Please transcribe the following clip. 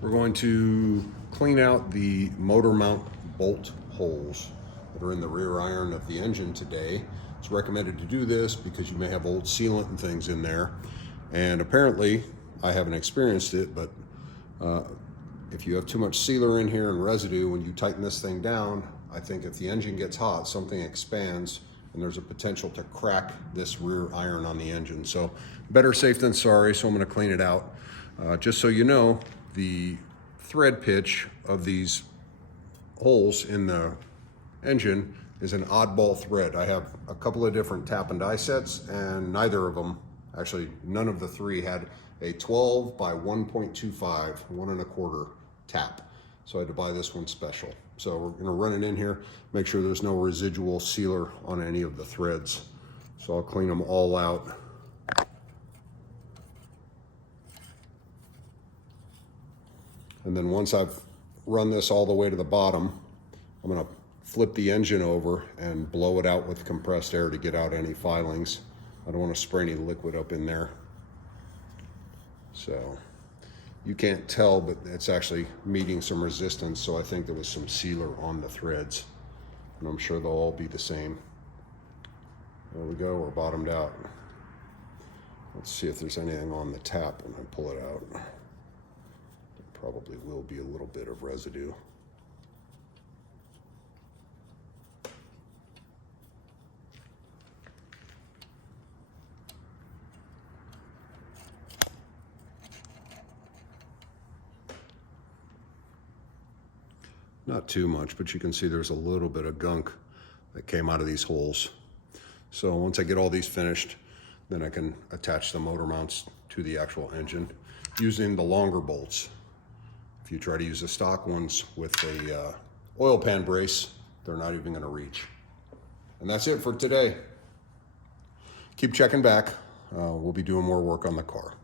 We're going to clean out the motor mount bolt holes that are in the rear iron of the engine today. It's recommended to do this because you may have old sealant and things in there. And apparently, I haven't experienced it, but if you have too much sealer in here and residue, when you tighten this thing down, I think if the engine gets hot, something expands and there's a potential to crack this rear iron on the engine. So better safe than sorry, so I'm gonna clean it out. Just so you know, the thread pitch of these holes in the engine is an oddball thread. I have a couple of different tap and die sets, and neither of them, actually none of the three, had a 12 by 1.25, 1.25 tap. So I had to buy this one special. So we're gonna run it in here, make sure there's no residual sealer on any of the threads. So I'll clean them all out. And then once I've run this all the way to the bottom, I'm gonna flip the engine over and blow it out with compressed air to get out any filings. I don't wanna spray any liquid up in there. So you can't tell, but it's actually meeting some resistance. So I think there was some sealer on the threads, and I'm sure they'll all be the same. There we go, we're bottomed out. Let's see if there's anything on the tap when I pull it out. There probably will be a little bit of residue. Not too much, but you can see there's a little bit of gunk that came out of these holes. So once I get all these finished, then I can attach the motor mounts to the actual engine using the longer bolts. If you try to use the stock ones with a oil pan brace, they're not even gonna reach. And that's it for today. Keep checking back. We'll be doing more work on the car.